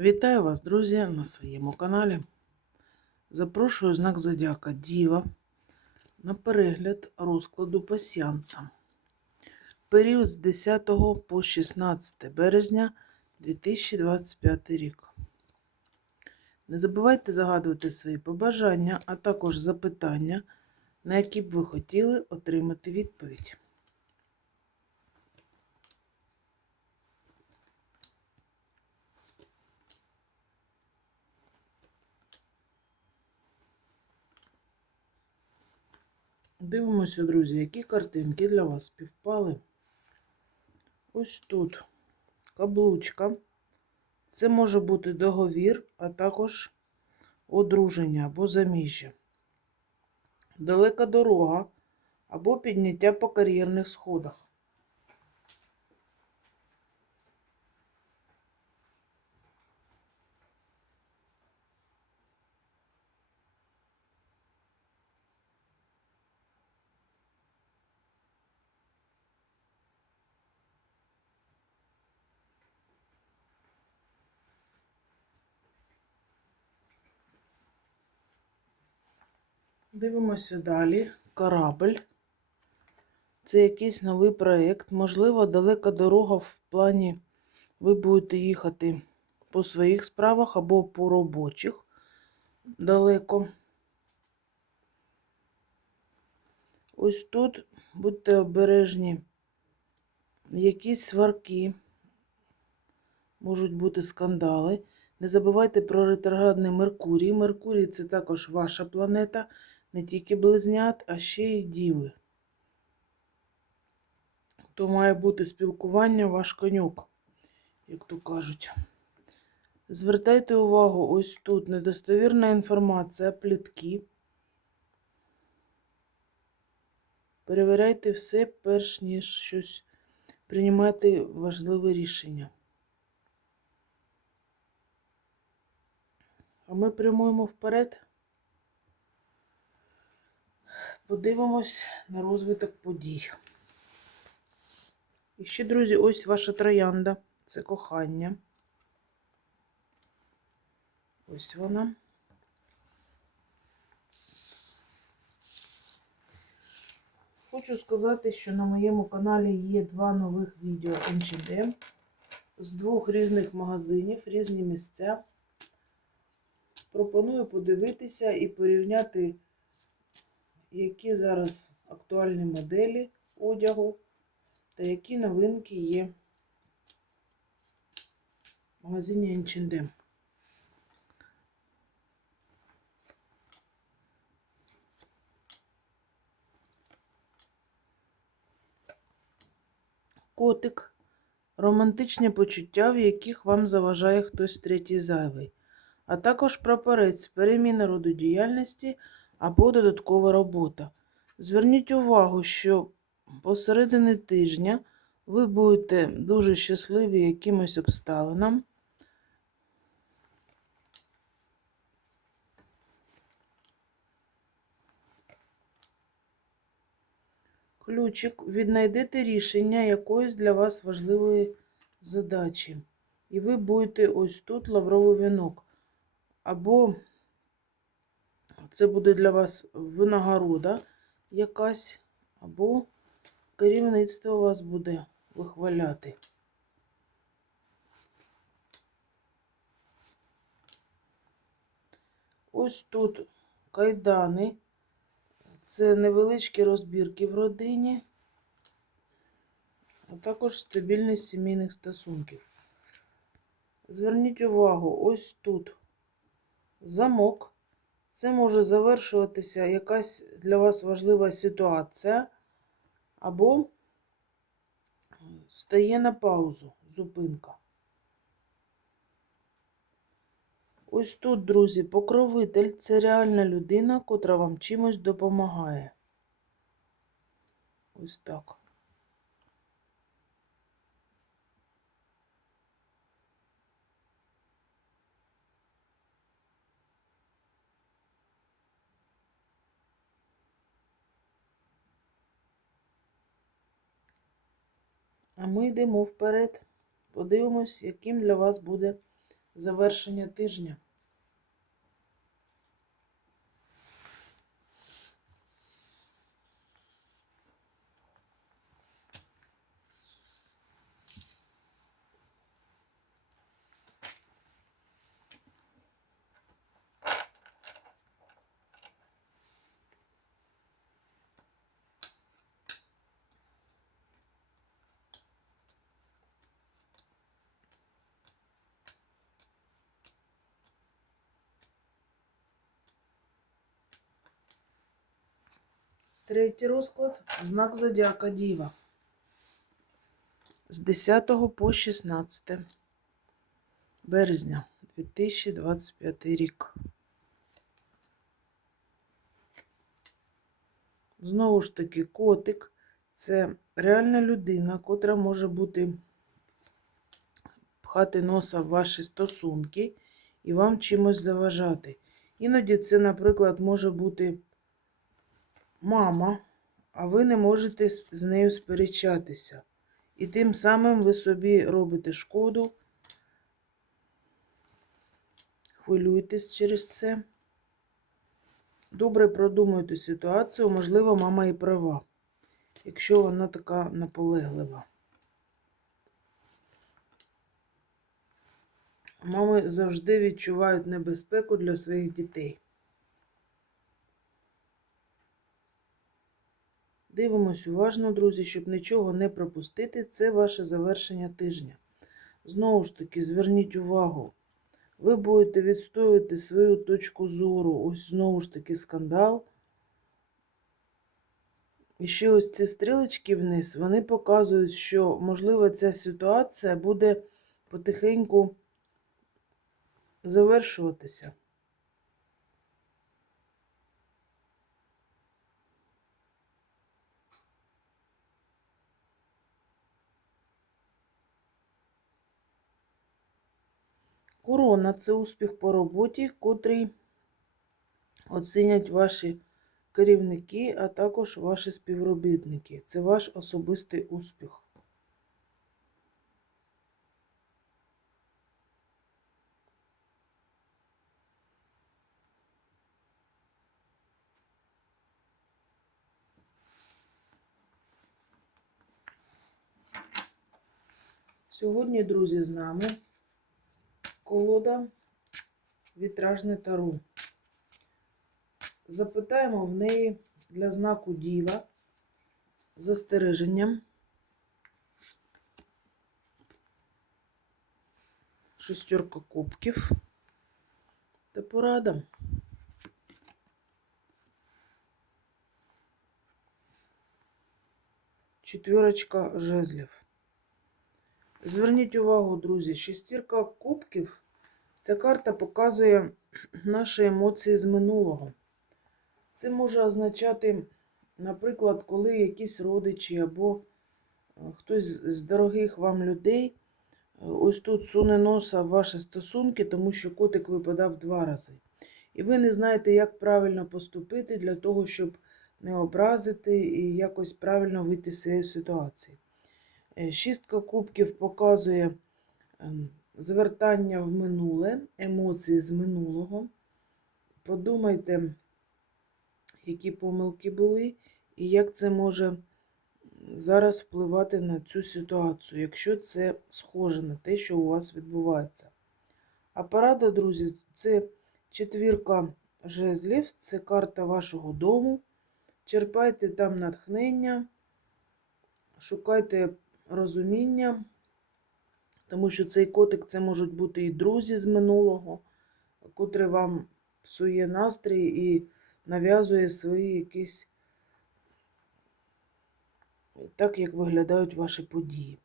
Вітаю вас, друзі, на своєму каналі. Запрошую знак Зодіака Діва на перегляд розкладу пасіанса. Період з 10 по 16 березня 2025 рік. Не забувайте загадувати свої побажання, а також запитання, на які б ви хотіли отримати відповідь. Дивимося, друзі, які картинки для вас співпали. Ось тут каблучка. Це може бути договір, а також одруження або заміжжя. Далека дорога або підняття по кар'єрних сходах. Дивимося далі. Корабль. Це якийсь новий проєкт. Можливо, далека дорога в плані ви будете їхати по своїх справах або по робочих далеко. Ось тут будьте обережні. Якісь сварки, можуть бути скандали. Не забувайте про ретроградний Меркурій. Меркурій це також ваша планета, не тільки близнят, а ще й діви. То має бути спілкування ваш конюк, як то кажуть. Звертайте увагу, ось тут недостовірна інформація, плітки. Перевіряйте все, перш ніж щось приймати важливе рішення. А ми прямуємо вперед. Подивимось на розвиток подій. І ще, друзі, ось ваша троянда. Це кохання. Ось вона. Хочу сказати, що на моєму каналі є два нових відео НЧД з двох різних магазинів, різні місця. Пропоную подивитися і порівняти, які зараз актуальні моделі одягу та які новинки є в магазині H&M. Котик. Романтичні почуття, в яких вам заважає хтось третій зайвий, а також прапорець, переміна роду діяльності або додаткова робота. Зверніть увагу, що посередині тижня ви будете дуже щасливі якимось обставинам. Ключик, віднайдете рішення якоїсь для вас важливої задачі. І ви будете ось тут лавровий вінок. Або це буде для вас винагорода якась, або керівництво вас буде вихваляти. Ось тут кайдани. Це невеличкі розбірки в родині, а також стабільність сімейних стосунків. Зверніть увагу, ось тут замок. Це може завершуватися якась для вас важлива ситуація, або стає на паузу, зупинка. Ось тут, друзі, покровитель це реальна людина, котра вам чимось допомагає. Ось так. А ми йдемо вперед. Подивимось, яким для вас буде завершення тижня. Третій розклад знак зодіака Діва. З 10 по 16 березня 2025 рік. Знову ж таки, котик це реальна людина, котра може бути пхати носа в ваші стосунки і вам чимось заважати. Іноді це, наприклад, може бути мама, а ви не можете з нею сперечатися. І тим самим ви собі робите шкоду, хвилюєтесь через це. Добре продумуйте ситуацію, можливо, мама і права, якщо вона така наполеглива. Мами завжди відчувають небезпеку для своїх дітей. Дивимось уважно, друзі, щоб нічого не пропустити. Це ваше завершення тижня. Знову ж таки, зверніть увагу. Ви будете відстоювати свою точку зору. Ось знову ж таки скандал. І ще ось ці стрілочки вниз, вони показують, що, можливо, ця ситуація буде потихеньку завершуватися. Корона це успіх по роботі, котрий оцінять ваші керівники, а також ваші співробітники. Це ваш особистий успіх. Сьогодні, друзі, з нами колода вітражне тару. Запитаємо в неї для знаку Діва застереженням. Шестерка кубків та порада. Четверочка жезлів. Зверніть увагу, друзі, шестірка кубків. Ця карта показує наші емоції з минулого. Це може означати, наприклад, коли якісь родичі або е, хтось з дорогих вам людей е, ось тут суне носа в ваші стосунки, тому що котик випадав два рази. І ви не знаєте, як правильно поступити для того, щоб не образити і якось правильно вийти з цієї ситуації. Е, Шістка кубків показує ем, звертання в минуле, емоції з минулого. Подумайте, які помилки були, і як це може зараз впливати на цю ситуацію, якщо це схоже на те, що у вас відбувається. А порада, друзі, це четвірка жезлів, це карта вашого дому. Черпайте там натхнення, шукайте розуміння, тому що цей котик це можуть бути і друзі з минулого, котрий вам псує настрій і нав'язує свої якісь так, як виглядають ваші події.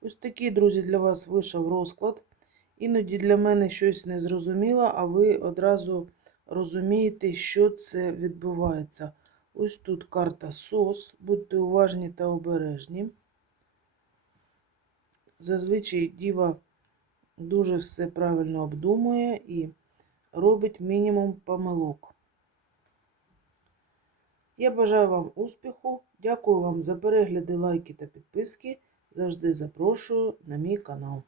Ось такий, друзі, для вас вийшов розклад. Іноді для мене щось незрозуміло, а ви одразу розумієте, що це відбувається. Ось тут карта СОС. Будьте уважні та обережні. Зазвичай діва дуже все правильно обдумує і робить мінімум помилок. Я бажаю вам успіху. Дякую вам за перегляди, лайки та підписки. Завжди запрошую на мій канал.